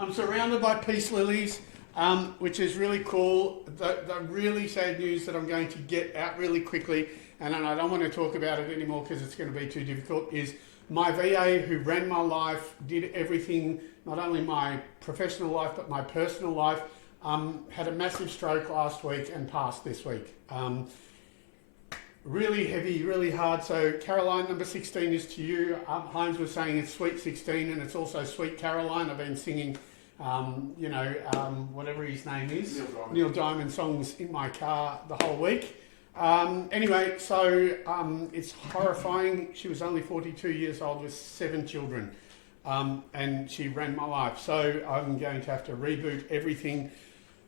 I'm surrounded by peace lilies, which is really cool. The really sad news that I'm going to get out really quickly, and I don't want to talk about it anymore because it's going to be too difficult, is my VA who ran my life, did everything, not only my professional life but my personal life, had a massive stroke last week and passed this week. Really heavy, really hard. So Caroline, number 16 is to you. Heinz was saying it's Sweet 16 and it's also Sweet Caroline. I've been singing, whatever his name is, Neil Diamond songs in my car the whole week. Anyway, so it's horrifying. She was only 42 years old with 7 children, and she ran my life. So I'm going to have to reboot everything.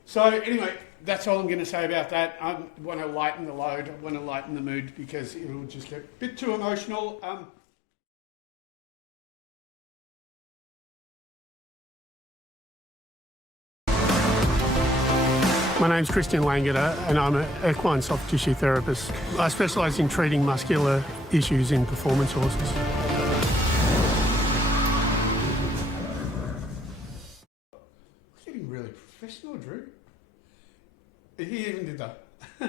So anyway, that's all I'm going to say about that. I want to lighten the load. I want to lighten the mood because it will just get a bit too emotional. My name's ChristianLangeder and I'm an equine soft tissue therapist. I specialise in treating muscular issues in performance horses. Getting really professional, Drew. He even did that. All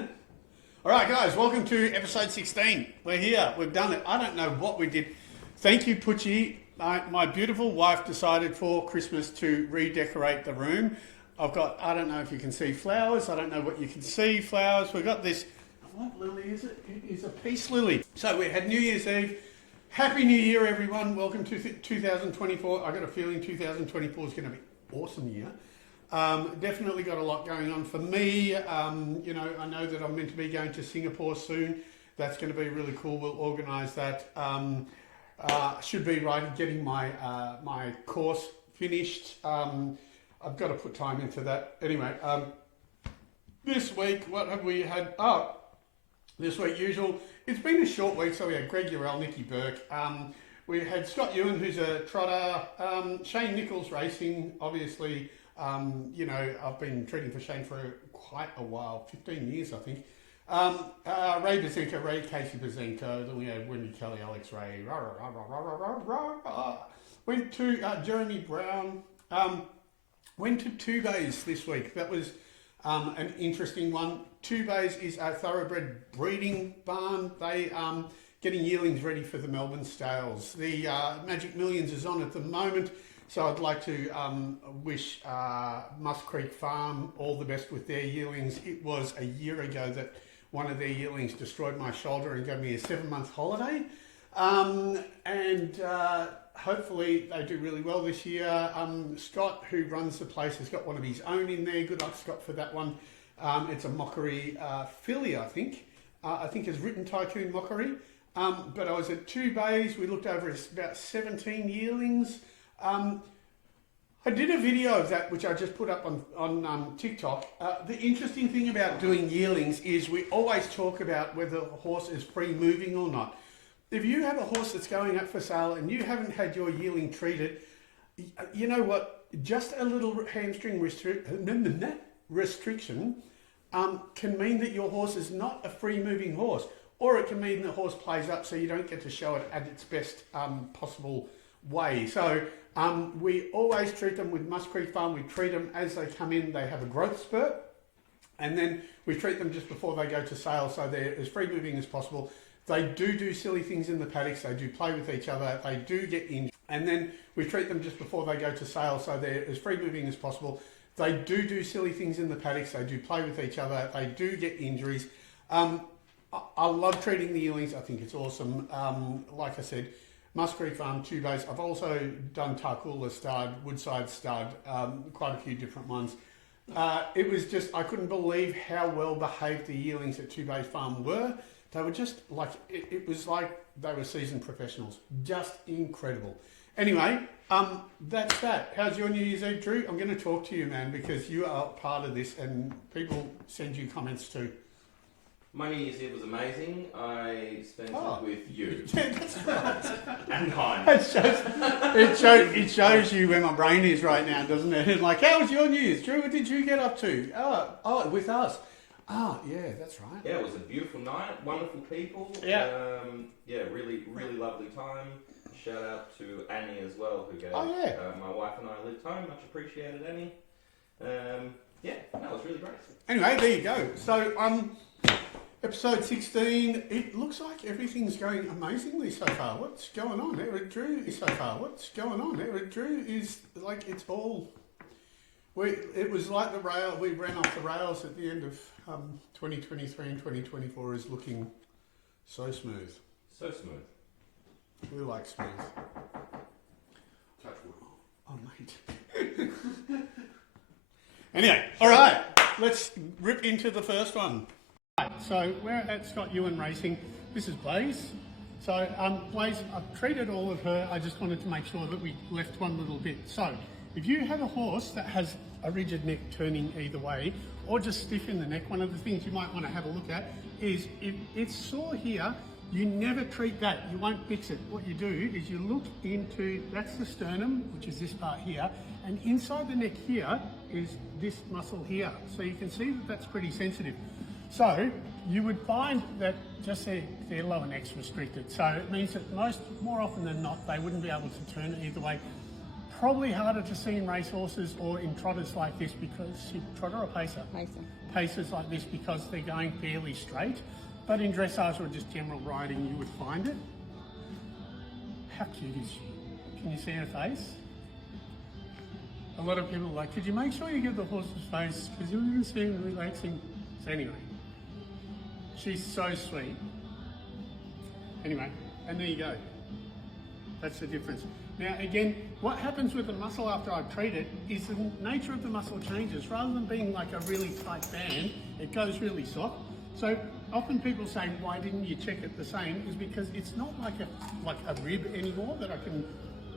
right, guys, welcome to episode 16. We're here. We've done it. I don't know what we did. Thank you, Poochie. My beautiful wife decided for Christmas to redecorate the room. I've got, I don't know if you can see flowers. I don't know what you can see, flowers. We've got this, what lily is it? It is a peace lily. So we had New Year's Eve. Happy New Year, everyone. Welcome to 2024. I've got a feeling 2024 is going to be an awesome year. Definitely got a lot going on for me. I know that I'm meant to be going to Singapore soon. That's going to be really cool. We'll organise that. Should be right getting my course finished. I've got to put time into that. Anyway, this week, what have we had? This week, usual. It's been a short week, so we had Greg Urell, Nicky Burke. We had Scott Ewan, who's a trotter. Shane Nichols racing, obviously. I've been treating for Shane for quite a while, 15 years, I think. Ray Bazenko, Ray Casey Bazenko. Then we had Wendy Kelly, Alex Ray. Went to Jeremy Brown. Went to Two Bays this week. That was an interesting one. Two Bays is a thoroughbred breeding barn. They getting yearlings ready for the Melbourne Stales. The Magic Millions is on at the moment, so I'd like to wish Musk Creek Farm all the best with their yearlings. It was a year ago that one of their yearlings destroyed my shoulder and gave me a 7-month holiday. Hopefully they do really well this year. Scott, who runs the place, has got one of his own in there. Good luck, Scott, for that one. It's a Mockery filly, I think. I think it's written Tycoon Mockery. But I was at Two Bays. We looked over about 17 yearlings. I did a video of that, which I just put up on TikTok. The interesting thing about doing yearlings is we always talk about whether a horse is free moving or not. If you have a horse that's going up for sale and you haven't had your yearling treated, you know what? Just a little hamstring restriction can mean that your horse is not a free-moving horse, or it can mean the horse plays up so you don't get to show it at its best possible way. So we always treat them with Musk Creek Farm. We treat them as they come in. They have a growth spurt, and then we treat them just before they go to sale so they're as free-moving as possible. They do silly things in the paddocks. They do play with each other. They do get injured. And then we treat them just before they go to sale so they're as free-moving as possible. They do silly things in the paddocks. They do play with each other. They do get injuries. I love treating the yearlings. I think it's awesome. Like I said, Musk Creek Farm, Two Bays. I've also done Tarcoola stud, Woodside stud, quite a few different ones. It was just, I couldn't believe how well behaved the yearlings at Two Bays Farm were. They were just like, it was like they were seasoned professionals. Just incredible. Anyway, that's that. How's your New Year's Eve, Drew? I'm going to talk to you, man, because you are part of this and people send you comments too. My New Year's Eve was amazing. I spent it with you. Yeah, that's right. And Heinz. It shows you where my brain is right now, doesn't it? Like, how was your New Year's? Drew, what did you get up to? Oh, with us. Oh, yeah, that's right. Yeah, it was a beautiful night. Wonderful people. Yeah. Really, really lovely time. shout out to Annie as well, who gave my wife and I a lift home. Much appreciated, Annie. Yeah, that was really great. Anyway, there you go. So, episode 16, it looks like everything's going amazingly so far. What's going on? Eric Drew is so far. What's going on? Eric Drew is like, it's all... It was like the rail, we ran off the rails at the end of 2023, and 2024 is looking so smooth. So smooth. We like smooth. Touch wood. Oh, mate. Anyway, all right, let's rip into the first one. Right, so we're at Scott Ewan Racing. This is Blaze. So Blaze, I've treated all of her. I just wanted to make sure that we left one little bit. So if you have a horse that has a rigid neck turning either way, or just stiff in the neck, one of the things you might want to have a look at is if it's sore here, you never treat that. You won't fix it. What you do is you look into, that's the sternum, which is this part here, and inside the neck here is this muscle here. So you can see that that's pretty sensitive. So you would find that just their lower neck's restricted. So it means that more often than not, they wouldn't be able to turn either way. Probably harder to see in racehorses or in trotters like this because, trotter or pacer? Pacer. Pacers like this because they're going fairly straight. But in dressage or just general riding, you would find it. How cute is she? Can you see her face? A lot of people are like, could you make sure you get the horse's face? Because you're going to see him relaxing. So anyway, she's so sweet. Anyway, and there you go. That's the difference. Now again, what happens with the muscle after I treat it is the nature of the muscle changes. Rather than being like a really tight band, it goes really soft. So often people say, why didn't you check it the same? Is because it's not like a rib anymore that I can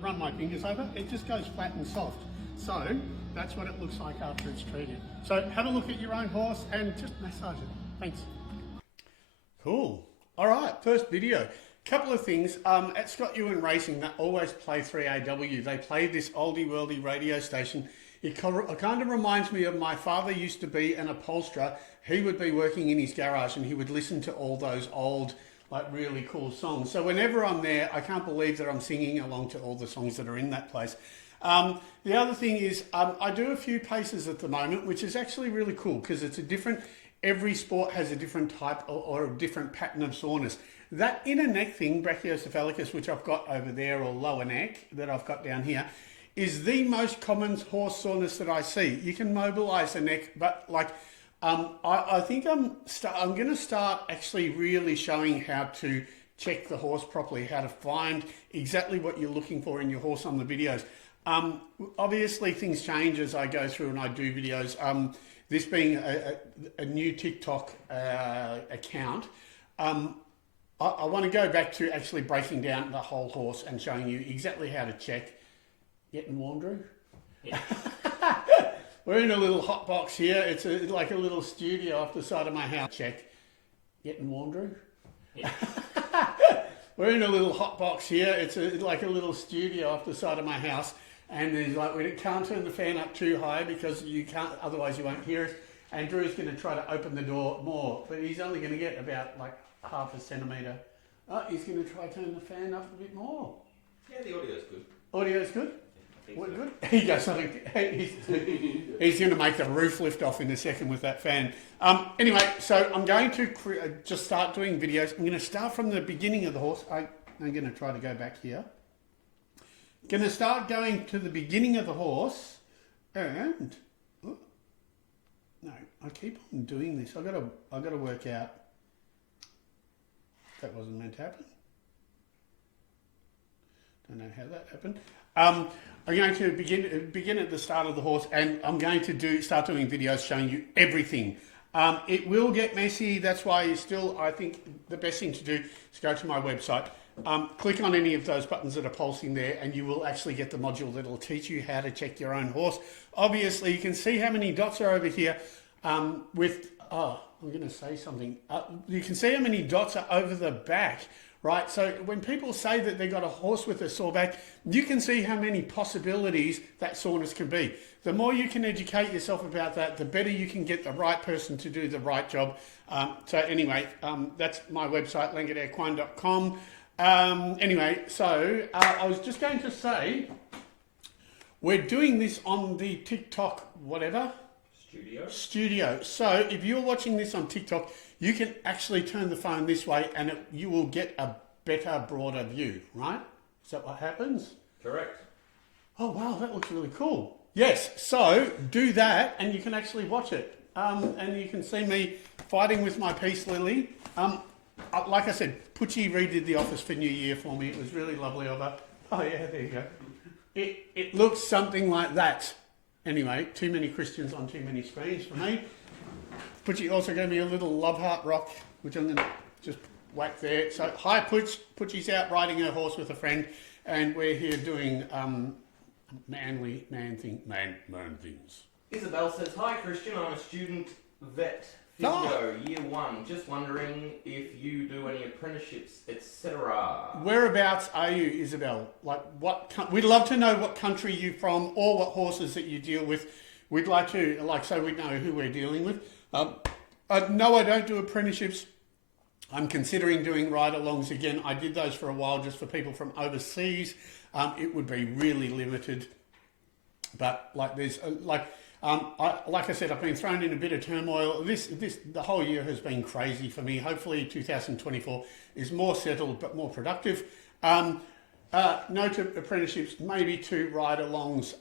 run my fingers over. It just goes flat and soft. So that's what it looks like after it's treated. So have a look at your own horse and just massage it. Thanks. Cool. All right, first video. Couple of things. At Scott Ewan Racing, they always play 3AW. They play this oldie worldy radio station. It kind of reminds me of my father used to be an upholsterer. He would be working in his garage and he would listen to all those old, like really cool songs. So whenever I'm there, I can't believe that I'm singing along to all the songs that are in that place. The other thing is I do a few paces at the moment, which is actually really cool because it's a different, every sport has a different type or a different pattern of soreness. That inner neck thing, brachiocephalicus, which I've got over there, or lower neck that I've got down here, is the most common horse soreness that I see. You can mobilise the neck, but like I think I'm going to start actually really showing how to check the horse properly, how to find exactly what you're looking for in your horse on the videos. Obviously, things change as I go through and I do videos. This being a new TikTok account, I want to go back to actually breaking down the whole horse and showing you exactly how to check. Getting warm, Drew? Yeah. We're in a little hot box here. It's like a little studio off the side of my house. Check. Getting warm, Drew? Yeah. We're in a little hot box here. It's like a little studio off the side of my house. And there's like, we can't turn the fan up too high because you can't, otherwise you won't hear us. And Drew's going to try to open the door more, but he's only going to get about like half a centimetre. Oh, he's going to try to turn the fan up a bit more. Yeah, the audio's good. Audio's good? What, good? He goes something. He's going to make the roof lift off in a second with that fan. Anyway, so I'm going to just start doing videos. I'm going to start from the beginning of the horse. I'm going to try to go back here. Going to start going to the beginning of the horse, and no, I keep on doing this. I got to work out. That wasn't meant to happen. Don't know how that happened. I'm going to begin at the start of the horse, and I'm going to start doing videos showing you everything. It will get messy. That's why I think the best thing to do is go to my website. Click on any of those buttons that are pulsing there, and you will actually get the module that will teach you how to check your own horse. Obviously, you can see how many dots are over here I'm going to say something. You can see how many dots are over the back, right? So when people say that they've got a horse with a sore back, you can see how many possibilities that soreness can be. The more you can educate yourself about that, the better you can get the right person to do the right job. So anyway, that's my website, langederequine.com. Anyway, so I was just going to say, we're doing this on the TikTok whatever studio. So if you're watching this on TikTok, you can actually turn the phone this way, and you will get a better, broader view. Right? Is that what happens? Correct. Oh wow, that looks really cool. Yes. So do that, and you can actually watch it, and you can see me fighting with my peace lily. Like I said, Poochie redid the office for New Year for me. It was really lovely of her. Oh yeah, there you go. It looks something like that. Anyway, too many Christians on too many screens for me. Poochie also gave me a little love heart rock, which I'm going to just whack there. So, hi Pooch. Poochie's out riding her horse with a friend, and we're here doing man things. Isabel says, hi Christian, I'm a student vet, physio, year 1. Just wondering if you do any apprenticeships, etc. Whereabouts are you, Isabel? Like we'd love to know what country you're from or what horses that you deal with. We'd like to, so we know who we're dealing with. No, I don't do apprenticeships. I'm considering doing ride-alongs again. I did those for a while just for people from overseas. It would be really limited. But there's like I said, I've been thrown in a bit of turmoil. The whole year has been crazy for me. Hopefully 2024 is more settled but more productive. No to apprenticeships, maybe to ride-alongs,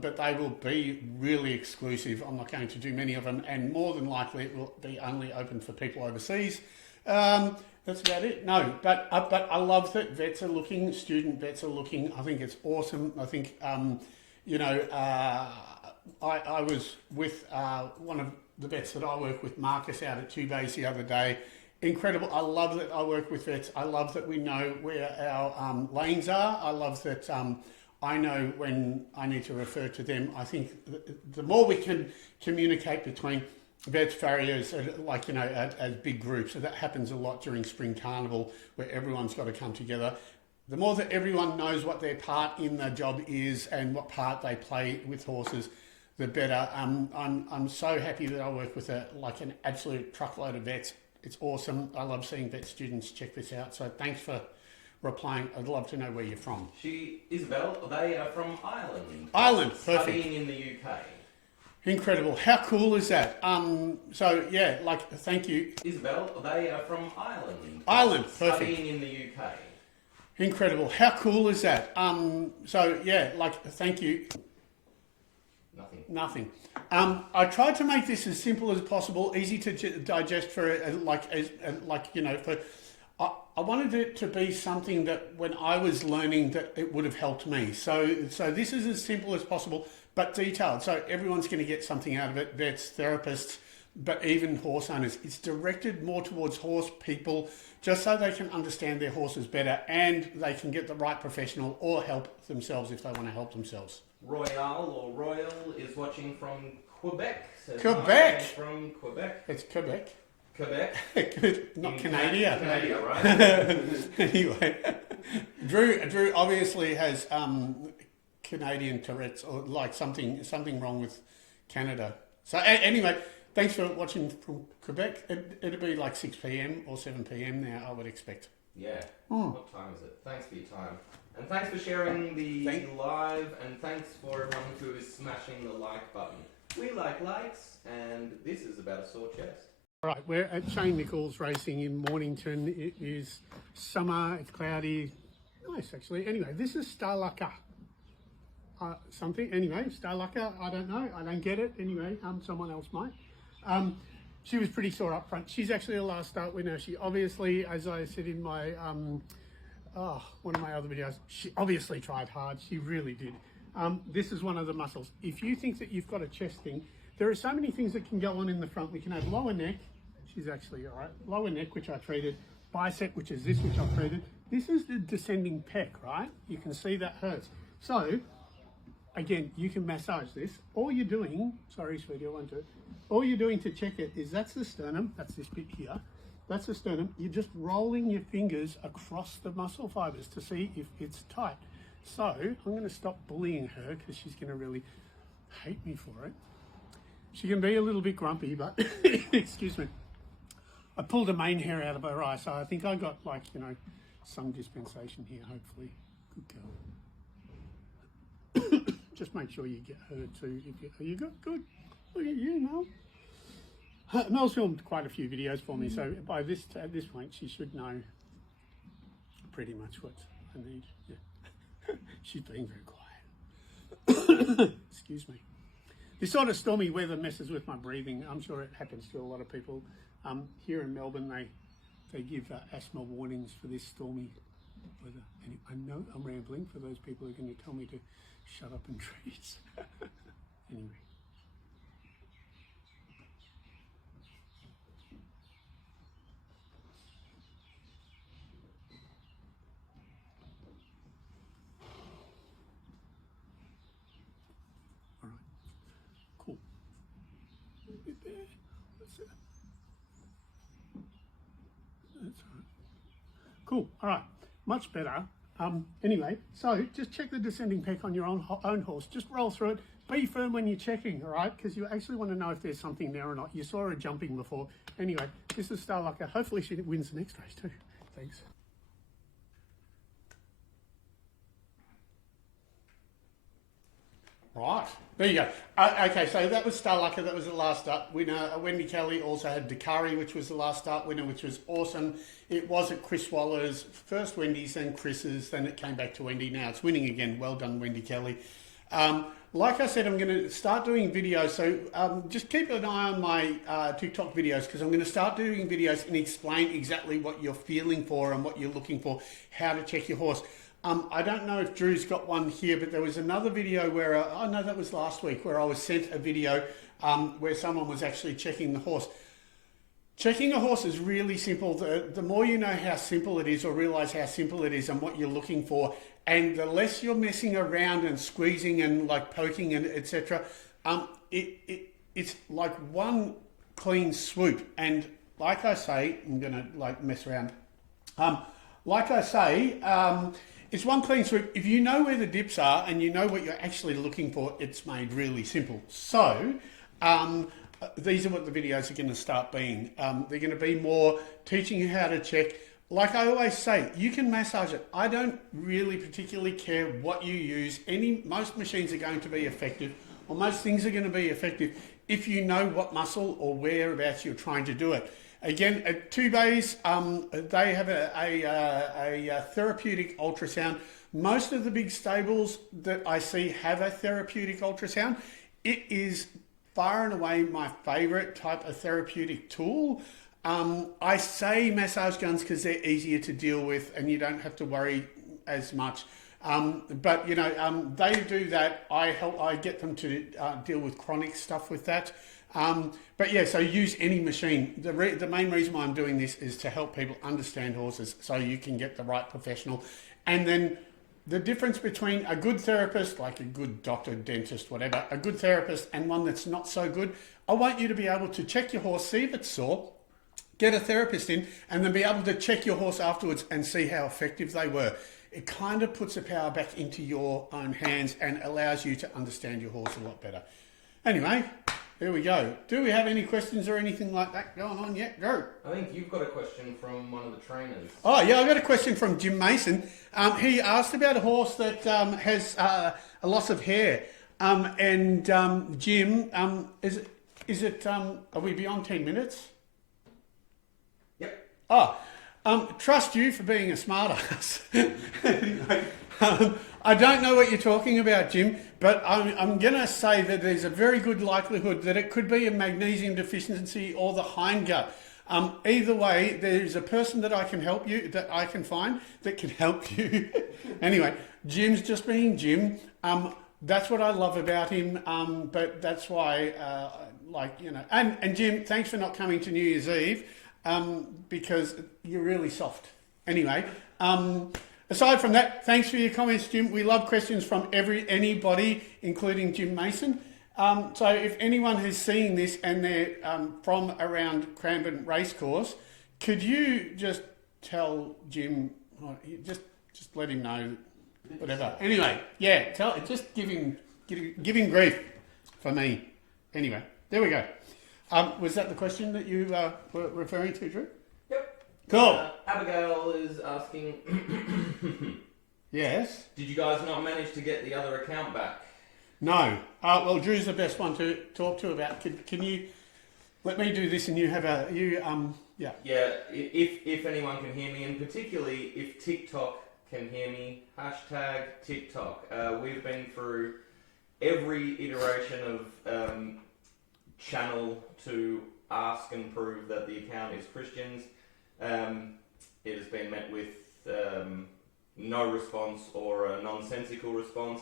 but they will be really exclusive. I'm not going to do many of them, and more than likely it will be only open for people overseas. That's about it. No, but I love that vets are looking, student vets are looking. I think it's awesome. I think, I was with one of the vets that I work with, Marcus, out at 2 Bays the other day. Incredible. I love that I work with vets. I love that we know where our lanes are. I love that I know when I need to refer to them. I think the more we can communicate between vets, farriers, as big groups, so that happens a lot during Spring Carnival where everyone's got to come together. The more that everyone knows what their part in the job is and what part they play with horses, the better. I'm so happy that I work with an absolute truckload of vets. It's awesome. I love seeing vet students check this out. So thanks for replying. I'd love to know where you're from. Isabel, they are from Ireland. Ireland, perfect. Studying in the UK. Incredible. How cool is that? Thank you. Isabel, they are from Ireland. Ireland, perfect. Studying in the UK. Incredible. How cool is that? Thank you. Nothing. I tried to make this as simple as possible, easy to digest I wanted it to be something that when I was learning that it would have helped me. So this is as simple as possible, but detailed. So everyone's going to get something out of it, vets, therapists, but even horse owners. It's directed more towards horse people, just so they can understand their horses better and they can get the right professional or help themselves if they want to help themselves. Royal is watching from Quebec. Quebec! From Quebec. It's Quebec. Quebec. Not Canada. Canada, right? Anyway, Drew obviously has Canadian Tourette's or something wrong with Canada. So anyway, thanks for watching from Quebec. It'll be 6 p.m. or 7 p.m. now, I would expect. Yeah. What time is it? Thanks for your time. And thanks for sharing the live, and thanks for everyone who is smashing the like button. We like likes, and this is about a sore chest. All right, we're at Shane Nichols Racing in Mornington. It is summer, it's cloudy. Nice, actually. Anyway, this is Starlucker. Starlucker, I don't know. I don't get it. Anyway, someone else might. She was pretty sore up front. She's actually a last start winner. She obviously, as I said in my one of my other videos, she obviously tried hard. She really did. This is one of the muscles. If you think that you've got a chest thing, there are so many things that can go on in the front. We can have lower neck. She's actually all right. Lower neck, which I treated. Bicep, which is this, which I've treated. This is the descending pec, right? You can see that hurts. So, again, you can massage this. All you're doing, sorry, sweetie, I won't do it. All you're doing to check it is that's the sternum. That's this bit here. That's the sternum. You're just rolling your fingers across the muscle fibers to see if it's tight. So I'm going to stop bullying her because she's going to really hate me for it. She can be a little bit grumpy, but excuse me. I pulled a mane hair out of her eye, so I think I got some dispensation here, hopefully. Good girl. Just make sure you get her too. Are you good? Good. Look at you, Mel. Mel's filmed quite a few videos for me, so by at this point, she should know pretty much what I need. Yeah. She's being very quiet. Excuse me. This sort of stormy weather messes with my breathing. I'm sure it happens to a lot of people. Here in Melbourne, they give asthma warnings for this stormy weather. And I know I'm rambling for those people who are going to tell me to shut up and treat. Anyway. All right. Cool. Bit there. That's it. That's all right. Cool. All right. Much better. Anyway, so just check the descending pec on your own horse. Just roll through it. Be firm when you're checking, all right? Because you actually want to know if there's something there or not. You saw her jumping before. Anyway, this is Starlucker. Hopefully she wins the next race too. Thanks. Right, there you go. Okay, so that was Starlucker. That was the last start winner. Wendy Kelly also had Dakari, which was the last start winner, which was awesome. It was at Chris Waller's, first Wendy's, then Chris's, then it came back to Wendy. Now it's winning again. Well done, Wendy Kelly. Like I said, I'm going to start doing videos, so just keep an eye on my TikTok videos, because I'm going to start doing videos and explain exactly what you're feeling for and what you're looking for, how to check your horse. I don't know if Drew's got one here, but there was another video where, no, that was last week, where I was sent a video where someone was actually checking the horse. Checking a horse is really simple. The more you know how simple it is, or realise how simple it is and what you're looking for, and the less you're messing around and squeezing and like poking and etc., it's like one clean swoop. And like I say, I'm going to like mess around. Like I say, it's one clean swoop. If you know where the dips are and you know what you're actually looking for, it's made really simple. So these are what the videos are going to start being. They're going to be more teaching you how to check. Like I always say, you can massage it. I don't really particularly care what you use. Most machines are going to be effective, or most things are going to be effective if you know what muscle or whereabouts you're trying to do it. Again, at Two Bays, they have a therapeutic ultrasound. Most of the big stables that I see have a therapeutic ultrasound. It is far and away my favourite type of therapeutic tool. I say massage guns because they're easier to deal with and you don't have to worry as much. But you know, they do that. I get them to deal with chronic stuff with that. But yeah, so use any machine. The main reason why I'm doing this is to help people understand horses so you can get the right professional. And then the difference between a good therapist, like a good doctor, dentist, whatever, a good therapist and one that's not so good, I want you to be able to check your horse, see if it's sore, get a therapist in, and then be able to check your horse afterwards and see how effective they were. It kind of puts the power back into your own hands and allows you to understand your horse a lot better. Anyway, there we go. Do we have any questions or anything like that going on yet? Go. I think you've got a question from one of the trainers. Oh, yeah, I've got a question from Jim Mason. He asked about a horse that has a loss of hair. Jim, is it, are we beyond 10 minutes? Yep. Oh, trust you for being a smart ass. Anyway, I don't know what you're talking about, Jim, but I'm going to say that there's a very good likelihood that it could be a magnesium deficiency or the hindgut. Either way, there's a person that I can help you, that I can find that can help you. Anyway, Jim's just being Jim. That's what I love about him. But that's why, and Jim, thanks for not coming to New Year's Eve. Because you're really soft. Anyway, aside from that, thanks for your comments, Jim. We love questions from anybody, including Jim Mason. So if anyone has seen this and they're from around Cranbourne Racecourse, could you just tell Jim, just let him know, whatever. Anyway, yeah, just give him grief for me. Anyway, there we go. Was that the question that you were referring to, Drew? Yep. Cool. Abigail is asking, Yes. did you guys not manage to get the other account back? No. Well, Drew's the best one to talk to about. Can you let me do this and you have yeah. Yeah, if anyone can hear me, and particularly if TikTok can hear me, hashtag TikTok. We've been through every iteration of channel to ask and prove that the account is Christian's. It has been met with no response or a nonsensical response.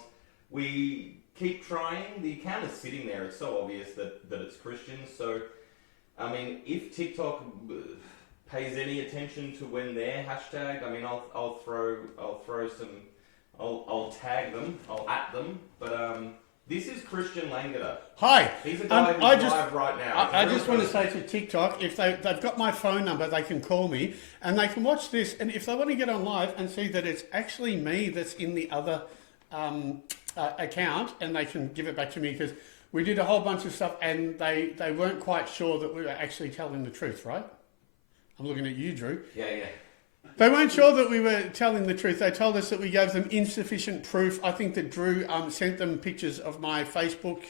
We keep trying. The account is sitting there. It's so obvious that it's Christian's. So, I mean, if TikTok pays any attention to when they're hashtagged, I mean, I'll throw some, I'll tag them, I'll at them, but this is ChristianLangeder. Hi. He's a guy who's live right now. I just want to say to TikTok, if they've got my phone number, they can call me and they can watch this. And if they want to get on live and see that it's actually me that's in the other account, and they can give it back to me, because we did a whole bunch of stuff and they weren't quite sure that we were actually telling the truth, right? I'm looking at you, Drew. Yeah. They weren't sure that we were telling the truth. They told us that we gave them insufficient proof. I think that Drew sent them pictures of my Facebook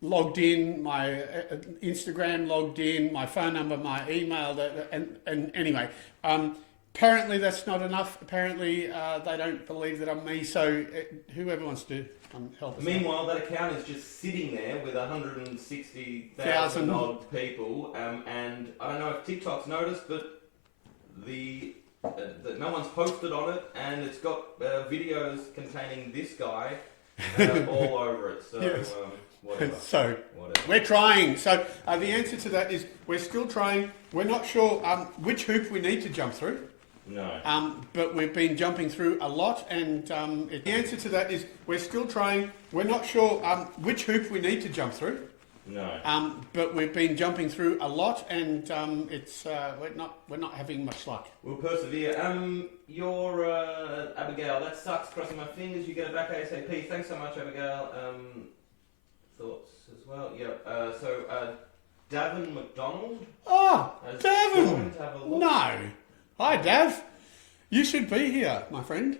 logged in, my Instagram logged in, my phone number, my email, and anyway. Apparently that's not enough. Apparently they don't believe that I'm me. So whoever wants to help us. Meanwhile, that account is just sitting there with 160,000 odd people, and I don't know if TikTok's noticed, but that no one's posted on it, and it's got videos containing this guy all over it. So yes. Whatever. So whatever. We're trying. So the answer to that is we're still trying. We're not sure which hoop we need to jump through. No. But we've been jumping through a lot, and the answer to that is we're still trying. We're not sure which hoop we need to jump through. No. But we've been jumping through a lot, and it's we're not having much luck. We'll persevere. Your Abigail, that sucks. Crossing my fingers. You get it back ASAP. Thanks so much, Abigail. Thoughts as well. Yeah. So Davin McDonald. Oh, Davin. Have a look. No. Hi, Dav. You should be here, my friend.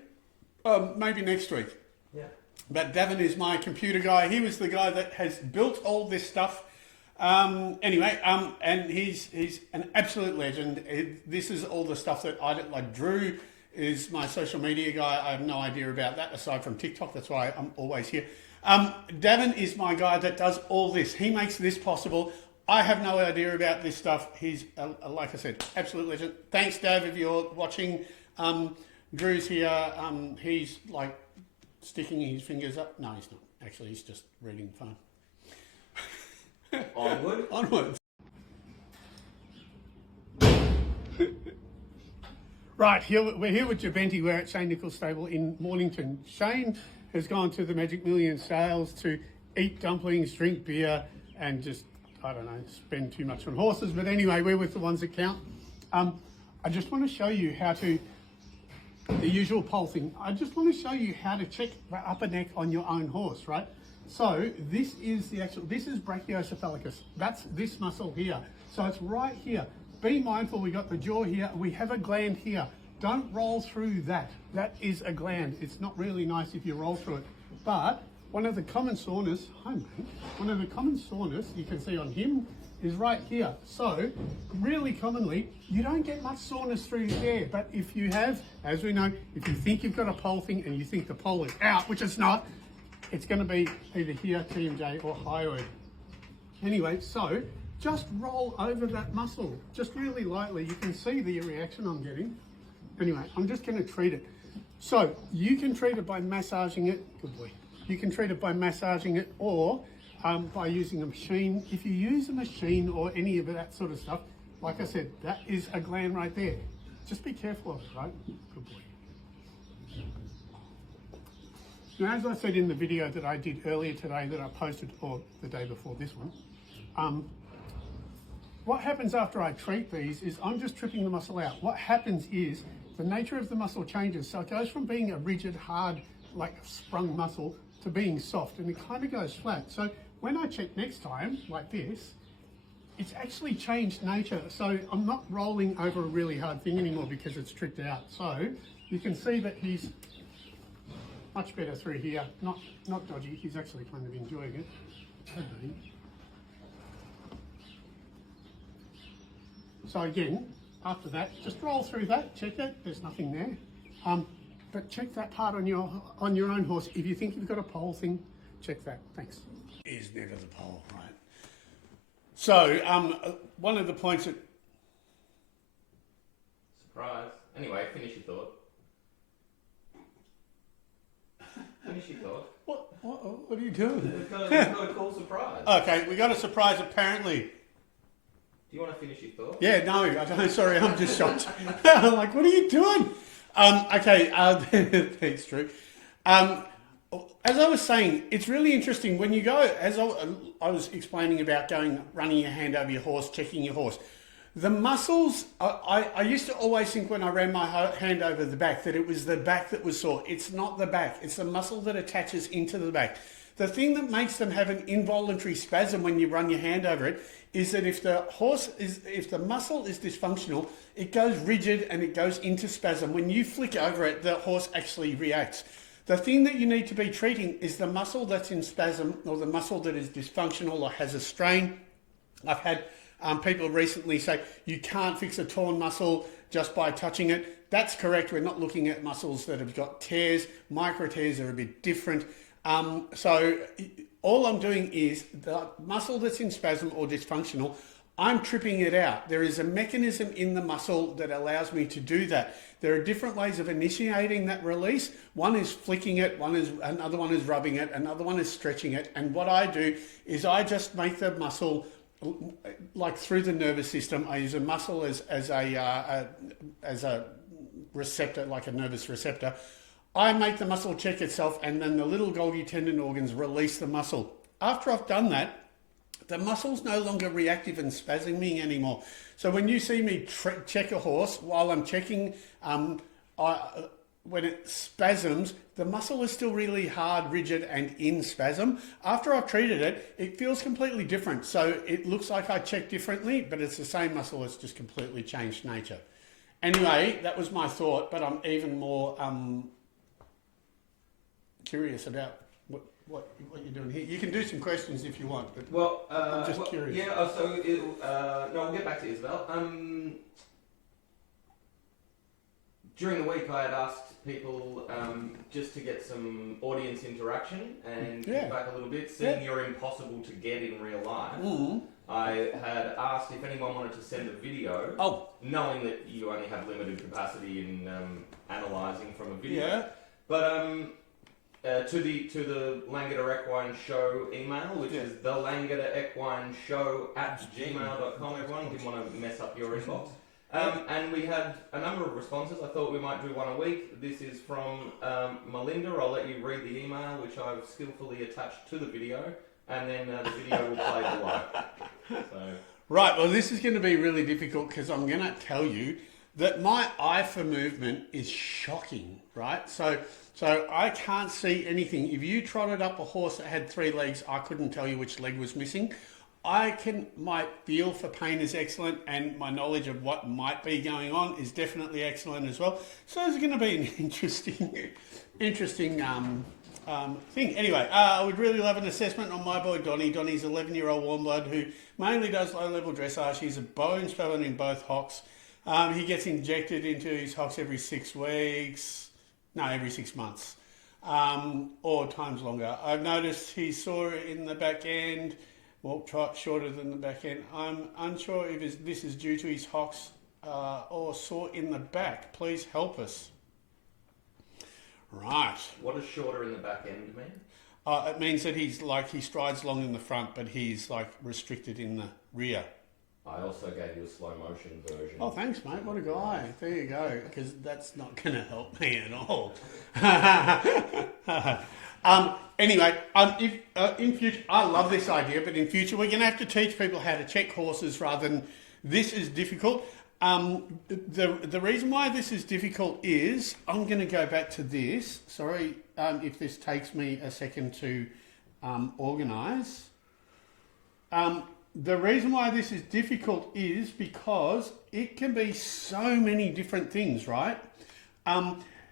Maybe next week. Yeah. But Davin is my computer guy. He was the guy that has built all this stuff. Anyway, and he's an absolute legend. This is all the stuff that I don't like. Drew is my social media guy. I have no idea about that aside from TikTok. That's why I'm always here. Davin is my guy that does all this. He makes this possible. I have no idea about this stuff. He's, like I said, absolute legend. Thanks, Dav, if you're watching. Drew's here. He's like sticking his fingers up. No, he's not. Actually, he's just reading the phone. Onward. Onwards. Right, we're here with Jabenti. We're at Shane Nichols' stable in Mornington. Shane has gone to the Magic Million sales to eat dumplings, drink beer, and just, I don't know, spend too much on horses. But anyway, we're with the ones that count. I just want to show you how to, the usual poll thing, I just want to show you how to check the upper neck on your own horse, right? So this is this is brachiocephalicus. That's this muscle here. So it's right here. Be mindful, we got the jaw here, we have a gland here. Don't roll through that. That is a gland. It's not really nice if you roll through it. But one of the common soreness, one of the common soreness you can see on him is right here. So really commonly, you don't get much soreness through there. But if you have, as we know, if you think you've got a pole thing and you think the pole is out, which it's not, it's going to be either here, TMJ, or hyoid. Anyway, so just roll over that muscle, just really lightly. You can see the reaction I'm getting. Anyway, I'm just going to treat it. So you can treat it by massaging it. Good boy. You can treat it by massaging it, or by using a machine. If you use a machine or any of that sort of stuff, like I said, that is a gland right there. Just be careful of it, right? Good boy. Now, as I said in the video that I did earlier today that I posted, or the day before this one, what happens after I treat these is I'm just tripping the muscle out. What happens is the nature of the muscle changes. So it goes from being a rigid, hard, like sprung muscle to being soft, and it kind of goes flat. So when I check next time, like this, it's actually changed nature. So I'm not rolling over a really hard thing anymore because it's tricked out. So you can see that he's much better through here. Not dodgy. He's actually kind of enjoying it. So again, after that, just roll through that. Check it. There's nothing there. But check that part on your own horse. If you think you've got a pole thing, check that. Thanks. Is never the pole, right? So one of the points that Surprise. Anyway, finish your thought. Finish your thought. What are you doing? We've got a cool surprise. Okay, we got a surprise apparently. Do you want to finish your thought? Yeah, no, I don't. Sorry, I'm just shocked. I'm like, what are you doing? Okay, thanks, Drew. As I was saying, it's really interesting when you go, as I was explaining about running your hand over your horse, checking your horse. The muscles, I used to always think when I ran my hand over the back that it was the back that was sore. It's not the back, it's the muscle that attaches into the back. The thing that makes them have an involuntary spasm when you run your hand over it is that if the muscle is dysfunctional, it goes rigid and it goes into spasm. When you flick over it, the horse actually reacts. The thing that you need to be treating is the muscle that's in spasm or the muscle that is dysfunctional or has a strain. I've had people recently say you can't fix a torn muscle just by touching it. That's correct. We're not looking at muscles that have got tears. Micro tears are a bit different. So all I'm doing is the muscle that's in spasm or dysfunctional, I'm tripping it out. There is a mechanism in the muscle that allows me to do that. There are different ways of initiating that release. One is flicking it, another one is rubbing it, another one is stretching it. And what I do is I just make the muscle like through the nervous system. I use a muscle as a receptor, like a nervous receptor. I make the muscle check itself, and then the little Golgi tendon organs release the muscle. After I've done that, the muscle's no longer reactive and spasming anymore. So when you see me check a horse, while I'm checking, when it spasms, the muscle is still really hard, rigid, and in spasm. After I've treated it, it feels completely different. So it looks like I check differently, but it's the same muscle, it's just completely changed nature. Anyway, that was my thought, but I'm even more curious about what you're doing here. You can do some questions if you want, but I'm just curious. Yeah, no, we'll get back to Isabel. During the week I had asked people just to get some audience interaction and feedback a little bit, seeing you're impossible to get in real life. Mm-hmm. I had asked if anyone wanted to send a video, knowing that you only have limited capacity in analysing from a video. Yeah. But to the Langeder Equine Show email, which is the Langeder Equine Show @gmail.com. Everyone didn't want to mess up your inbox. And we had a number of responses. I thought we might do one a week. This is from Melinda. I'll let you read the email, which I've skillfully attached to the video, and then the video will play below. Right, well, this is going to be really difficult because I'm going to tell you that my eye for movement is shocking, right? So I can't see anything. If you trotted up a horse that had 3 legs, I couldn't tell you which leg was missing. My feel for pain is excellent, and my knowledge of what might be going on is definitely excellent as well. So it's going to be an interesting thing. Anyway, I would really love an assessment on my boy Donnie. Donnie's 11-year-old warm blood who mainly does low-level dressage. He's a bone spelling in both hocks. He gets injected into his hocks every 6 weeks. No, every 6 months, or times longer. I've noticed he's sore in the back end. Well, shorter than the back end. I'm unsure if this is due to his hocks or sore in the back. Please help us. Right. What does shorter in the back end mean? It means that he strides long in the front, but he's restricted in the rear. I also gave you a slow motion version. Oh, thanks, mate. What a guy. There you go. Because that's not going to help me at all. Anyway, if in future, I love this idea, but in future we're going to have to teach people how to check horses rather than this is difficult. The reason why this is difficult is I'm going to go back to this. Sorry if this takes me a second to organise. the reason why this is difficult is because it can be so many different things, right?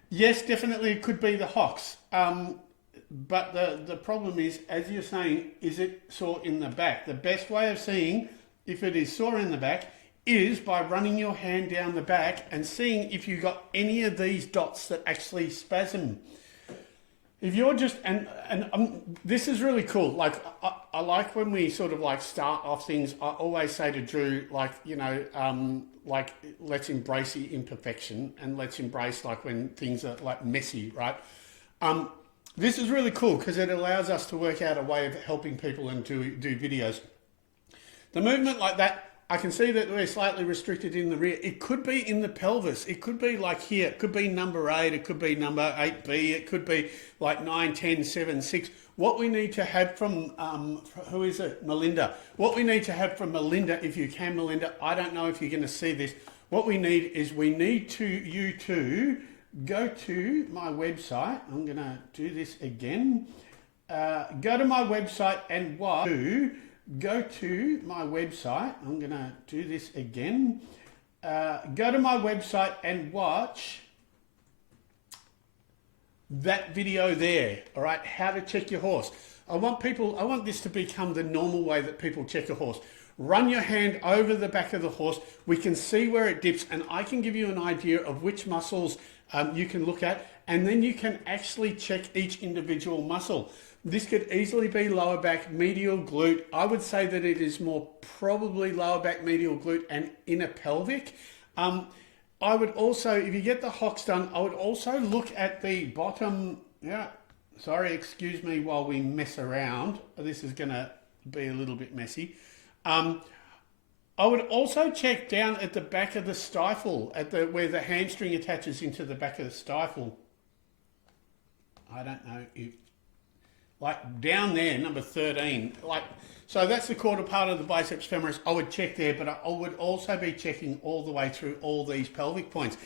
Yes, definitely it could be the hocks. But the problem is, as you're saying, is it sore in the back? The best way of seeing if it is sore in the back is by running your hand down the back and seeing if you've got any of these dots that actually spasm. If you're just, this is really cool. Like, I like when we sort of like start off things, I always say to Drew, like, you know, like, let's embrace the imperfection and let's embrace like when things are like messy, right? This is really cool because it allows us to work out a way of helping people and to do videos. The movement like that, I can see that we're slightly restricted in the rear. It could be in the pelvis. It could be like here. It could be number 8. It could be number 8B. It could be like 9, 10, 7, 6. What we need to have from, who is it? Melinda. What we need to have from Melinda, if you can, Melinda, I don't know if you're going to see this. What we need is you to go to my website. I'm going to do this again. Go to my website and watch. Go to my website. I'm going to do this again. Go to my website and watch that video there. All right, how to check your horse. I want this to become the normal way that people check a horse. Run your hand over the back of the horse. We can see where it dips, and I can give you an idea of which muscles you can look at, and then you can actually check each individual muscle. This could easily be lower back, medial glute. I would say that it is more probably lower back, medial glute, and inner pelvic. I would also, if you get the hocks done, I would also look at the bottom. Yeah, sorry, excuse me while we mess around. This is going to be a little bit messy. I would also check down at the back of the stifle, where the hamstring attaches into the back of the stifle. I don't know if, like down there, number 13, like, so that's the quarter part of the biceps femoris. I would check there, but I would also be checking all the way through all these pelvic points.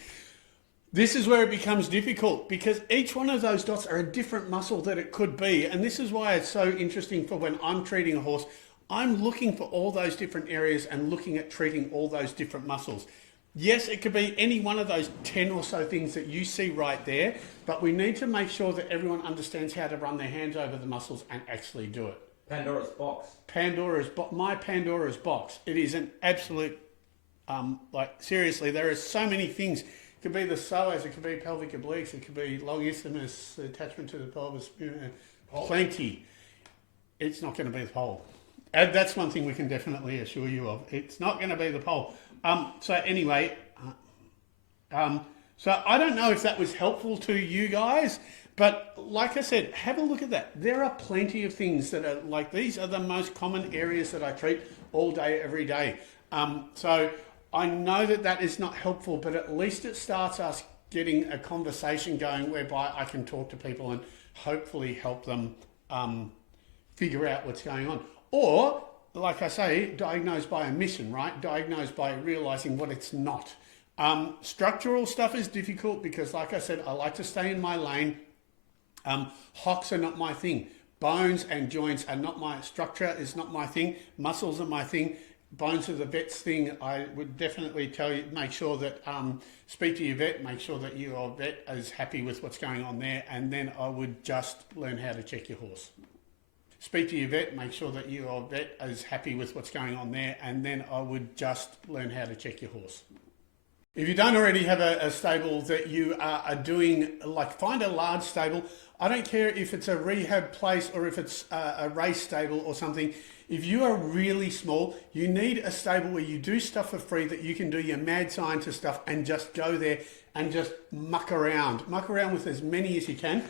This is where it becomes difficult because each one of those dots are a different muscle that it could be. And this is why it's so interesting for when I'm treating a horse, I'm looking for all those different areas and looking at treating all those different muscles. Yes, it could be any one of those 10 or so things that you see right there, but we need to make sure that everyone understands how to run their hands over the muscles and actually do it. Pandora's box. My Pandora's box. It is an absolute, like, seriously, there are so many things. It could be the psoas, it could be pelvic obliques, it could be long isthmus, attachment to the pelvis, plenty. It's not going to be the pole. That's one thing we can definitely assure you of. It's not going to be the pole. So anyway, so I don't know if that was helpful to you guys, but like I said, have a look at that. There are plenty of things that are like, these are the most common areas that I treat all day, every day. So I know that that is not helpful, but at least it starts us getting a conversation going whereby I can talk to people and hopefully help them figure out what's going on. Or, like I say, diagnosed by omission, right? Diagnosed by realizing what it's not. Structural stuff is difficult because, like I said, I like to stay in my lane. Hocks are not my thing. Bones and joints are not my structure, is not my thing. Muscles are my thing. Bones are the vet's thing. I would definitely tell you, make sure that, speak to your vet, make sure that your vet is happy with what's going on there, and then I would just learn how to check your horse. Speak to your vet, make sure that your vet is happy with what's going on there, and then I would just learn how to check your horse. If you don't already have a stable that you are doing, like, find a large stable. I don't care if it's a rehab place or if it's a race stable or something. If you are really small, you need a stable where you do stuff for free, that you can do your mad scientist stuff and just go there and just muck around with as many as you can.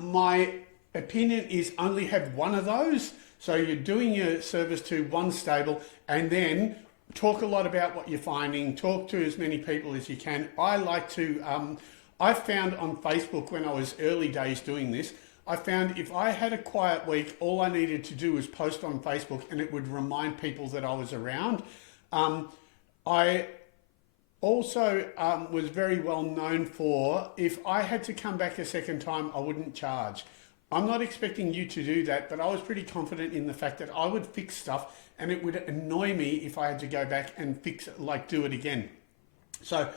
My opinion is only have one of those. So you're doing your service to one stable and then talk a lot about what you're finding, talk to as many people as you can. I like to, I found on Facebook when I was early days doing this, I found if I had a quiet week, all I needed to do was post on Facebook and it would remind people that I was around. I also was very well known for, if I had to come back a second time, I wouldn't charge. I'm not expecting you to do that, but I was pretty confident in the fact that I would fix stuff and it would annoy me if I had to go back and fix it, like do it again. So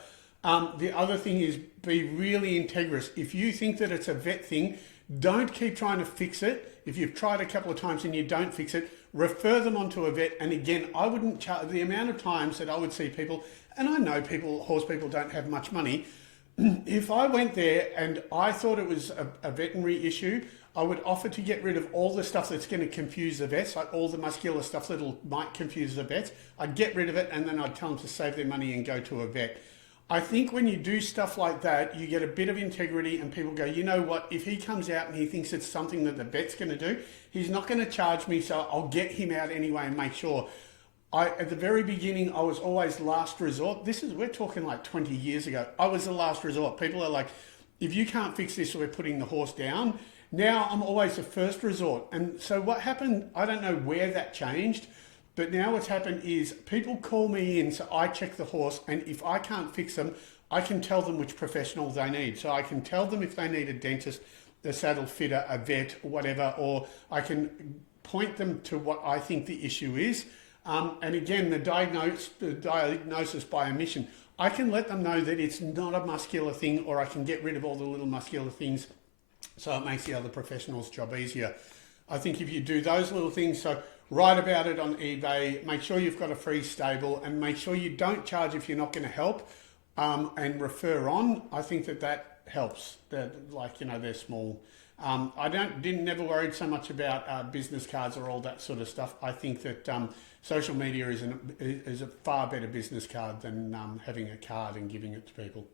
the other thing is be really integrous. If you think that it's a vet thing, don't keep trying to fix it. If you've tried a couple of times and you don't fix it, refer them onto a vet. And again, I wouldn't charge the amount of times that I would see people, and I know people, horse people don't have much money. If I went there and I thought it was a veterinary issue, I would offer to get rid of all the stuff that's going to confuse the vets, like all the muscular stuff that might confuse the vets. I'd get rid of it and then I'd tell them to save their money and go to a vet. I think when you do stuff like that, you get a bit of integrity and people go, you know what, if he comes out and he thinks it's something that the vet's going to do, he's not going to charge me, so I'll get him out anyway and make sure. At the very beginning, I was always last resort. We're talking like 20 years ago. I was the last resort. People are like, if you can't fix this, we're putting the horse down. Now I'm always the first resort. And so what happened, I don't know where that changed, but now what's happened is people call me in, so I check the horse, and if I can't fix them, I can tell them which professional they need. So I can tell them if they need a dentist, a saddle fitter, a vet, or whatever, or I can point them to what I think the issue is. And again, the diagnosis by omission, I can let them know that it's not a muscular thing, or I can get rid of all the little muscular things, so it makes the other professional's job easier. I think if you do those little things, so write about it on eBay, make sure you've got a free stable, and make sure you don't charge if you're not going to help, and refer on. I think that helps. They're small. Never worried so much about business cards or all that sort of stuff. I think that social media is a far better business card than having a card and giving it to people.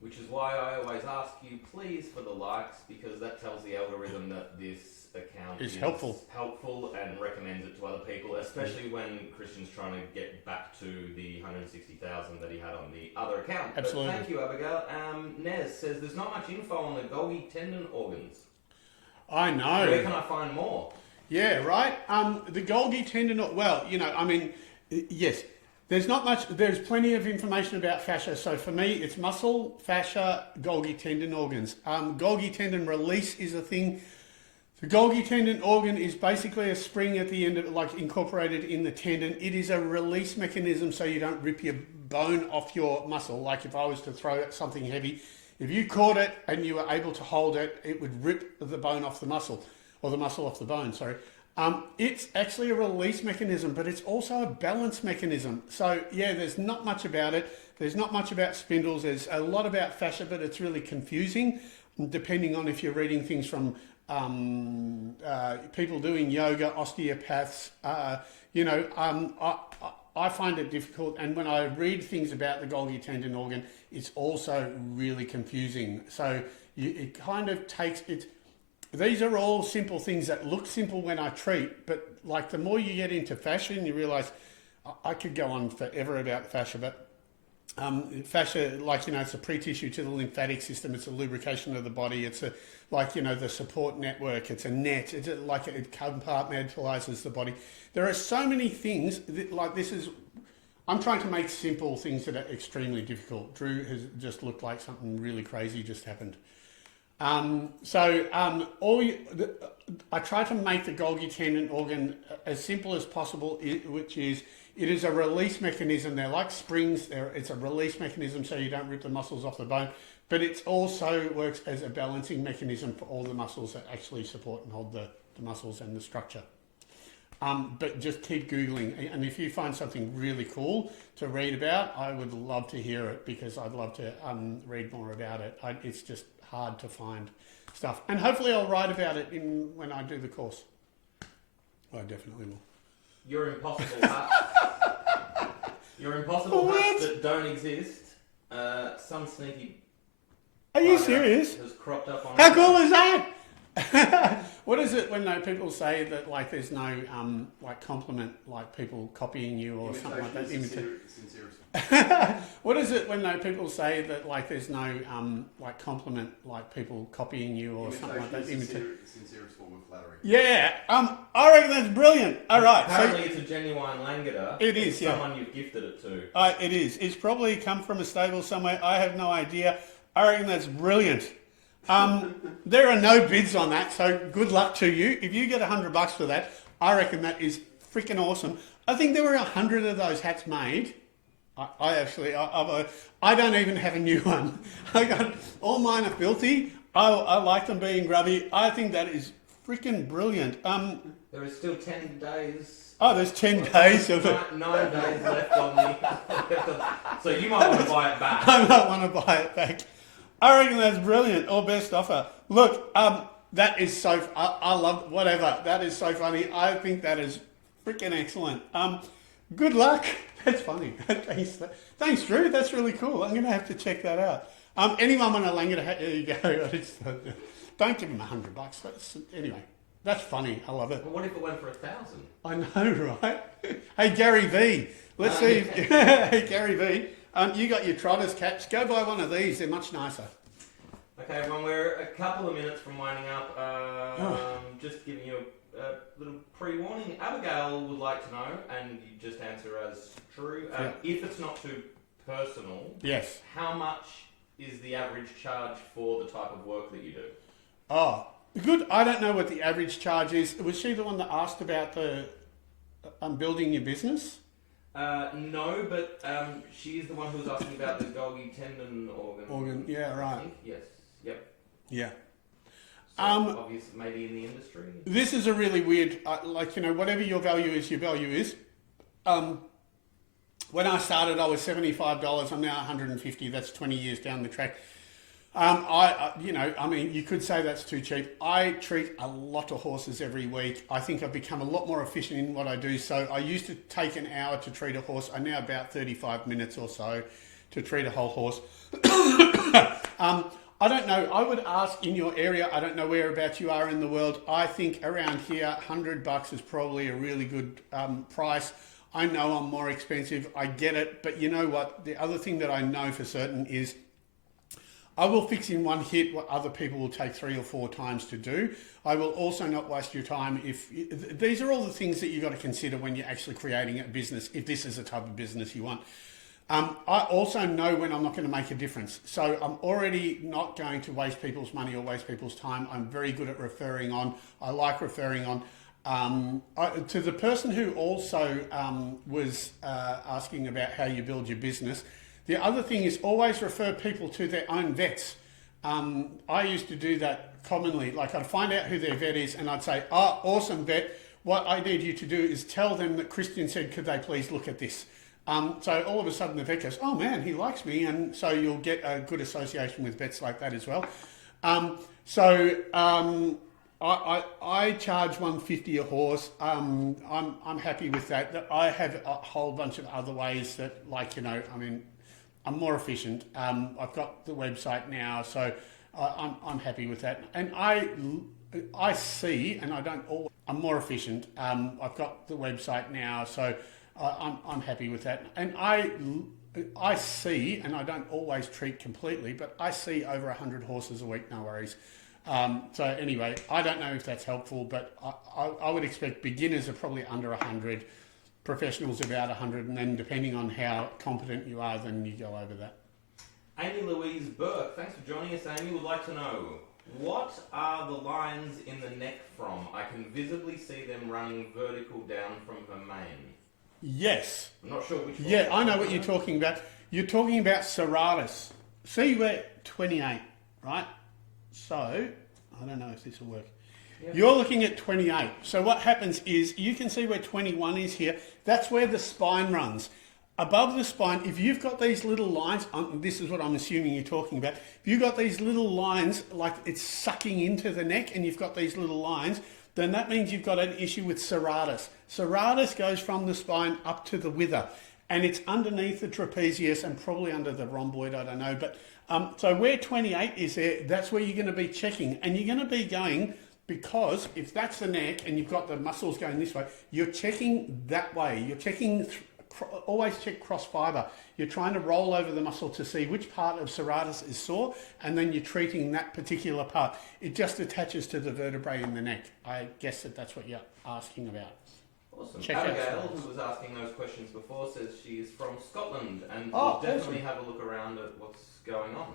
Which is why I always ask you, please, for the likes, because that tells the algorithm that this account is helpful and recommends it to other people, especially when Christian's trying to get back to the 160,000 that he had on the other account. Absolutely. But thank you, Abigail. Nez says there's not much info on the Golgi tendon organs. I know. Where can I find more? Yeah, right. The Golgi tendon, yes. There's not much, there's plenty of information about fascia. So for me, it's muscle, fascia, Golgi tendon organs. Golgi tendon release is a thing. The Golgi tendon organ is basically a spring at the end of it, like incorporated in the tendon. It is a release mechanism so you don't rip your bone off your muscle. Like if I was to throw something heavy, if you caught it and you were able to hold it, it would rip the bone off the muscle, or the muscle off the bone, sorry. It's actually a release mechanism, but it's also a balance mechanism. So yeah, there's not much about it. There's not much about spindles. There's a lot about fascia, but it's really confusing depending on if you're reading things from people doing yoga, osteopaths. I find it difficult, and when I read things about the Golgi tendon organ, it's also really confusing. So it kind of takes it. These are all simple things that look simple when I treat, but like the more you get into fascia and you realise, I could go on forever about fascia, but fascia, it's a pre-tissue to the lymphatic system, it's a lubrication of the body, it's the support network, it's a net, it compartmentalises the body. There are so many things, I'm trying to make simple things that are extremely difficult. Drew has just looked like something really crazy just happened. I try to make the Golgi tendon organ as simple as possible, which is, it is a release mechanism. They're like springs. It's a release mechanism so you don't rip the muscles off the bone, but it also works as a balancing mechanism for all the muscles that actually support and hold the muscles and the structure. But just keep Googling, and if you find something really cool to read about, I would love to hear it, because I'd love to read more about it. It's just hard to find stuff, and hopefully I'll write about it when I do the course. I definitely will. Your impossible huts. Your impossible huts that don't exist. Some sneaky. Are you serious? Has cropped up on. How cool is that? What is it when people say that there's no compliment, like people copying you or something like that? What is it when people say that there's no compliment, like people copying you or something like that? Sincerest form of flattery. Yeah, I reckon that's brilliant. All right, apparently it's a genuine Langeder. It is, yeah. Someone you've gifted it to. It is. It's probably come from a stable somewhere. I have no idea. I reckon that's brilliant. There are no bids on that, so good luck to you. If you get $100 for that, I reckon that is freaking awesome. I think there were 100 of those hats made. I don't even have a new one. I got all mine are filthy. I like them being grubby. I think that is freaking brilliant. There is still 10 days. Oh, there's 10 days of it. 9 days left on the. So you might want to buy it back. I might want to buy it back. I reckon that's brilliant. Or best offer. Look, that is so. I love whatever. That is so funny. I think that is freaking excellent. Good luck. That's funny. Thanks, Drew. That's really cool. I'm going to have to check that out. Anyone want a Langeder hat? There you go. Don't give him $100. Anyway, that's funny. I love it. But what if it went for 1,000? I know, right? Hey, Gary V. Let's see. Hey, Gary V. You got your Trotters caps. Go buy one of these. They're much nicer. Okay, when we're a couple of minutes from winding up, just giving you a little pre-warning. Abigail would like to know, and you just answer as true, if it's not too personal, yes. How much is the average charge for the type of work that you do? Oh, good. I don't know what the average charge is. Was she the one that asked about the building your business? No, but she is the one who was asking about the Golgi tendon organ. Yeah, right. Yes. Yep. Yeah. So obviously, maybe in the industry. This is a really weird, whatever your value is, your value is. When I started, I was $75. I'm now $150. That's 20 years down the track. You could say that's too cheap. I treat a lot of horses every week. I think I've become a lot more efficient in what I do. So I used to take an hour to treat a horse. I now about 35 minutes or so to treat a whole horse. I don't know. I would ask in your area. I don't know whereabouts you are in the world. I think around here, $100 is probably a really good price. I know I'm more expensive. I get it. But you know what? The other thing that I know for certain is I will fix in one hit what other people will take 3 or 4 times to do. I will also not waste your time. These are all the things that you've got to consider when you're actually creating a business, if this is the type of business you want. I also know when I'm not going to make a difference. So I'm already not going to waste people's money or waste people's time. I'm very good at referring on. I like referring on. To the person who also was asking about how you build your business, the other thing is always refer people to their own vets. I used to do that commonly. Like I'd find out who their vet is and I'd say, oh, awesome vet. What I need you to do is tell them that Christian said, could they please look at this? So all of a sudden the vet goes, oh man, he likes me. And so you'll get a good association with vets like that as well. I charge $150 a horse. I'm happy with that. I have a whole bunch of other ways that I'm more efficient. I've got the website now, so I'm happy with that. And I see, and I don't always, I'm more efficient. I've got the website now, so I'm happy with that. And I see, and I don't always treat completely, but I see over 100 horses a week, no worries. So anyway, I don't know if that's helpful, but I would expect beginners are probably under 100, professionals about 100, and then depending on how competent you are, then you go over that. Amy Louise Burke, thanks for joining us. Amy would like to know, what are the lines in the neck from? I can visibly see them running vertical down from her mane. Yes. I'm not sure which one. Yeah, I know what you're talking about. You're talking about serratus. See, we're 28, right? So, I don't know if this will work. Yep. You're looking at 28. So what happens is, you can see where 21 is here. That's where the spine runs. Above the spine, if you've got these little lines, this is what I'm assuming you're talking about. If you've got these little lines, like it's sucking into the neck, and you've got these little lines, then that means you've got an issue with serratus. Serratus goes from the spine up to the wither, and it's underneath the trapezius and probably under the rhomboid, I don't know. But so where 28 is there, that's where you're going to be checking. And you're going to be going, because if that's the neck and you've got the muscles going this way, you're checking that way. You're checking, always check cross fiber. You're trying to roll over the muscle to see which part of serratus is sore, and then you're treating that particular part. It just attaches to the vertebrae in the neck. I guess that's what you're asking about. Awesome. Check Abigail, who was asking those questions before, says she is from Scotland and will definitely have a look around at what's going on.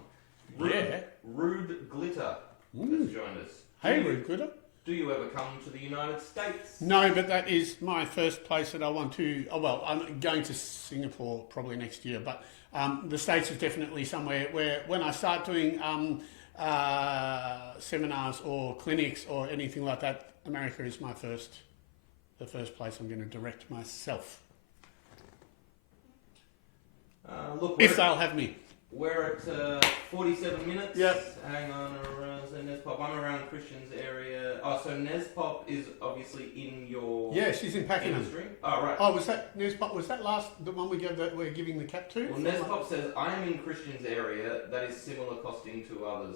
Rude Glitter has joined us. Hey, Rude Glitter. Do you ever come to the United States? No, but that is my first place that I want to. Oh, well, I'm going to Singapore probably next year, but the States is definitely somewhere where when I start doing seminars or clinics or anything like that, America is the first place I'm going to direct myself. Look, If they'll have me. We're at 47 minutes. Yep. Hang on, so Nespop, I'm around Christian's area. Oh, so Nespop is obviously in your She's in Pakenham. industry. Oh, right. Oh, was that Nespop? Was that the one we're giving the cap to? Well, Nespop says, I am in Christian's area. That is similar costing to others.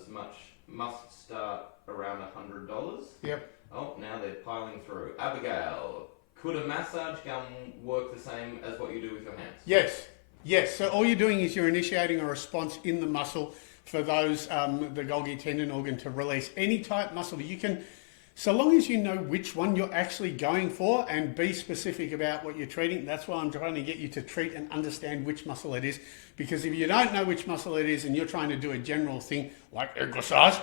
Must start around $100. Yep. Oh, now they're piling through. Abigail, could a massage gun work the same as what you do with your hands? Yes. So all you're doing is you're initiating a response in the muscle for those the Golgi tendon organ to release any type muscle. You can, so long as you know which one you're actually going for and be specific about what you're treating. That's why I'm trying to get you to treat and understand which muscle it is. Because if you don't know which muscle it is and you're trying to do a general thing like exercise,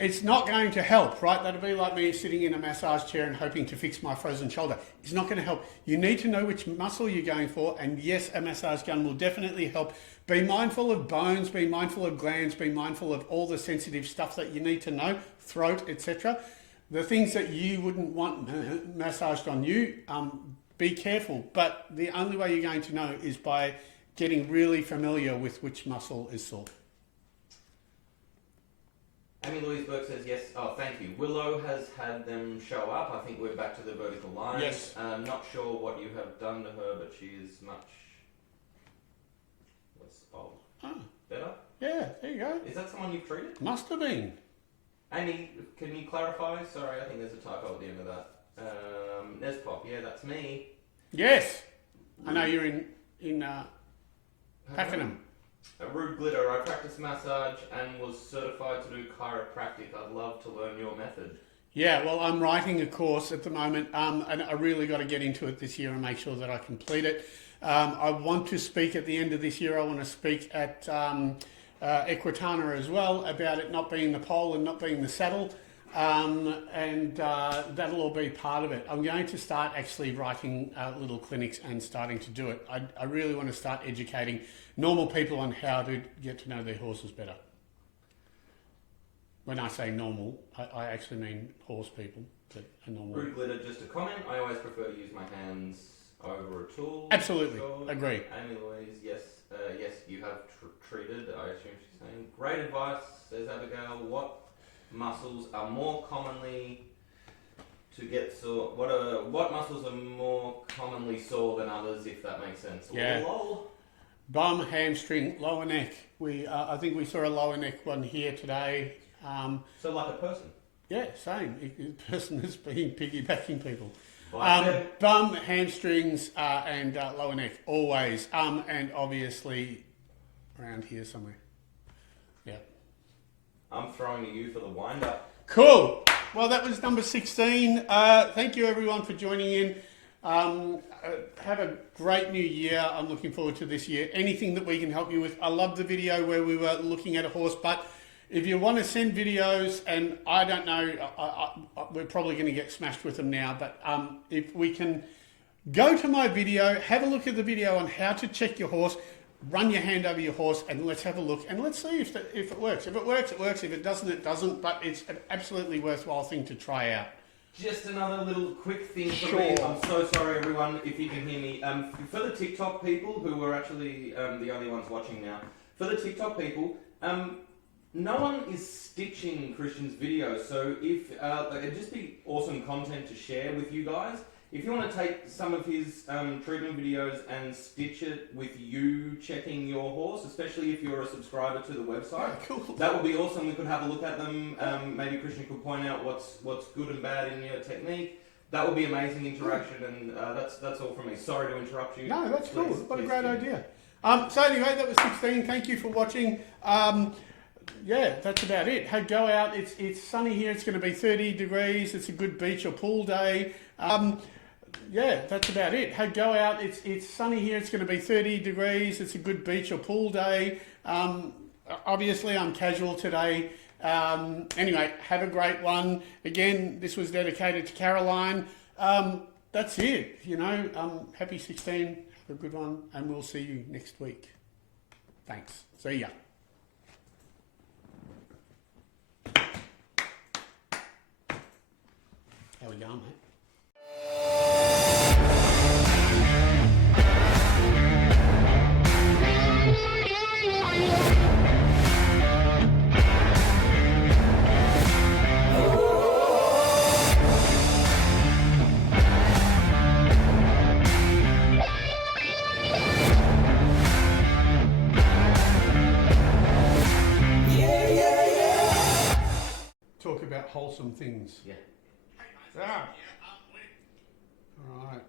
it's not going to help, right? That'd be like me sitting in a massage chair and hoping to fix my frozen shoulder. It's not going to help. You need to know which muscle you're going for, and yes, a massage gun will definitely help. Be mindful of bones, be mindful of glands, be mindful of all the sensitive stuff that you need to know, throat, etc. The things that you wouldn't want massaged on you, be careful. But the only way you're going to know is by getting really familiar with which muscle is sore. Amy Louise Burke says yes. Oh, thank you. Willow has had them show up. I think we're back to the vertical lines. Yes. Not sure what you have done to her, but she is much less old. Oh. Better? Yeah, there you go. Is that someone you've treated? Must have been. Amy, can you clarify? Sorry, I think there's a typo at the end of that. Nespop, yeah, that's me. Yes. I know you're in Pakenham. Rude Glitter, I practice massage and was certified to do chiropractic. I'd love to learn your method. Yeah, well, I'm writing a course at the moment, and I really got to get into it this year and make sure that I complete it. I want to speak at the end of this year. I want to speak at Equitana as well about it not being the pole and not being the saddle, and that'll all be part of it. I'm going to start actually writing little clinics and starting to do it. I really want to start educating normal people on how to get to know their horses better. When I say normal, I actually mean horse people that are normal. Rude Glitter, just a comment. I always prefer to use my hands over a tool. Absolutely, Sure. agree. Amy Louise, yes, yes, you have treated. I assume she's saying. Great advice, says Abigail. What muscles are more commonly to get sore? What muscles are more commonly sore than others, if that makes sense? Yeah. Lol. Bum, hamstring, lower neck. I think we saw a lower neck one here today. So like a person. Yeah, same. A person has been piggybacking people. Like Bum, hamstrings, and lower neck, always. And obviously around here somewhere. Yeah. I'm throwing to you for the wind-up. Cool. Well, that was number 16. Thank you, everyone, for joining in. Have a great new year. I'm looking forward to this year. Anything that we can help you with. I love the video where we were looking at a horse, but if you want to send videos, and I don't know, we're probably going to get smashed with them now, but if we can go to my video, have a look at the video on how to check your horse, run your hand over your horse, and let's have a look, and let's see if it works. If it works, it works. If it doesn't, it doesn't, but it's an absolutely worthwhile thing to try out. Just another little quick thing for Sure. me. I'm so sorry, everyone, if you can hear me. For the TikTok people, who are actually the only ones watching now, for the TikTok people, no one is stitching Christian's videos, so if it'd just be awesome content to share with you guys. If you want to take some of his treatment videos and stitch it with you checking your horse, especially if you're a subscriber to the website, Cool. that would be awesome. We could have a look at them. Maybe Christian could point out what's good and bad in your technique. That would be amazing interaction, and that's all from me. Sorry to interrupt you. No, that's cool. Please, What a please great do. idea. So anyway, that was 16. Thank you for watching. Yeah, that's about it. Hey, go out. It's sunny here. It's going to be 30 degrees. It's a good beach or pool day. Yeah, that's about it. Hey, go out. It's sunny here. It's going to be 30 degrees. It's a good beach or pool day. obviously I'm casual today. Anyway, have a great one. Again, this was dedicated to Caroline. That's it. Happy 16. Have a good one, and we'll see you next week. Thanks. See ya. How we going, mate? Talk about wholesome things. Yeah. Ah. All right.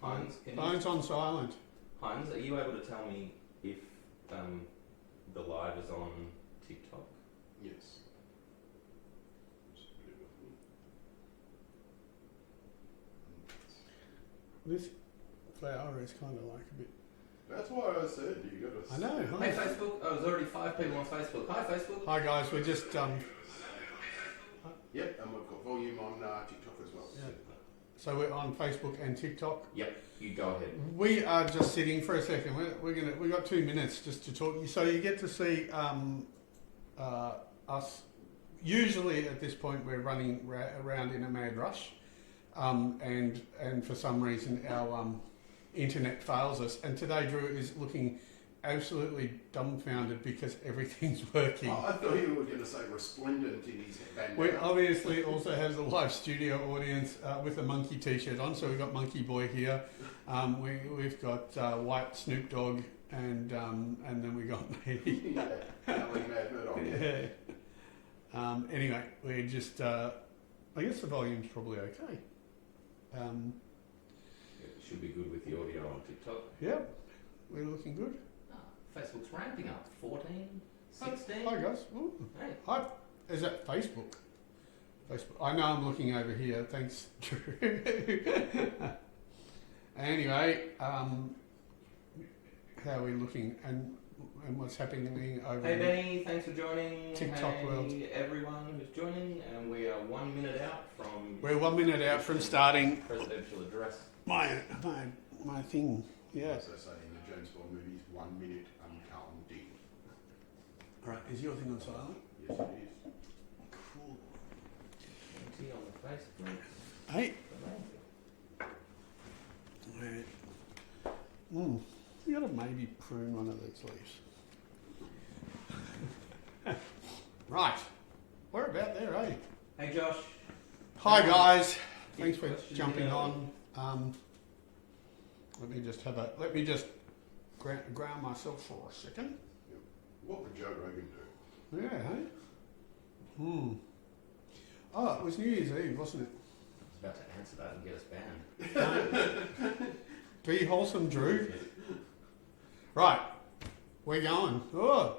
Heinz, Phone's on silent. Heinz, are you able to tell me if the live is on TikTok? Yes. This flower is kind of like a bit. That's why I said you got to. I know. Hey Hi, Facebook! Oh, there's already 5 people on Facebook. Hi Facebook! Hi guys. We're just Yep, and we've got volume on TikTok as well. Yeah. So we're on Facebook and TikTok. Yep, you go ahead. We are just sitting for a second. We got 2 minutes just to talk. So you get to see us. Usually at this point we're running around in a mad rush, and for some reason our internet fails us. And today Drew is looking absolutely dumbfounded because everything's working. Oh, I thought you were going to say resplendent in his bandana. We obviously also has a live studio audience with a monkey t-shirt on, so we've got Monkey Boy here. We've got White Snoop Dogg, and then we got me. Yeah, Mad Murdoch. Yeah. Anyway, we're just. I guess the volume's probably okay. It should be good with the audio on TikTok. Yeah, we're looking good. Facebook's ramping up. 14, 16. Hi guys. Ooh. Hey. Hi. Is that Facebook? Facebook. I know I'm looking over here. Thanks, Drew. Anyway, how are we looking and what's happening over Hey Benny, thanks for joining. TikTok hey world. Everyone who's joining, and we are 1 minute out from. We're 1 minute out from starting Presidential address. my thing. Yeah. As I say in the James Bond movies, 1 minute uncounting. All right. Is your thing on silent? Yes, it is. Cool. See on the Facebook. Hey. You gotta maybe prune one of these leaves. Right. We're about there, eh? Hey Josh. Hi guys. Keep Thanks for questions jumping in. on. Let me just ground myself for a second. What would Joe Rogan do? Yeah, hey? Oh, it was New Year's Eve, wasn't it? I was about to answer that and get us banned. Be wholesome, Drew. Right. We're going. Oh.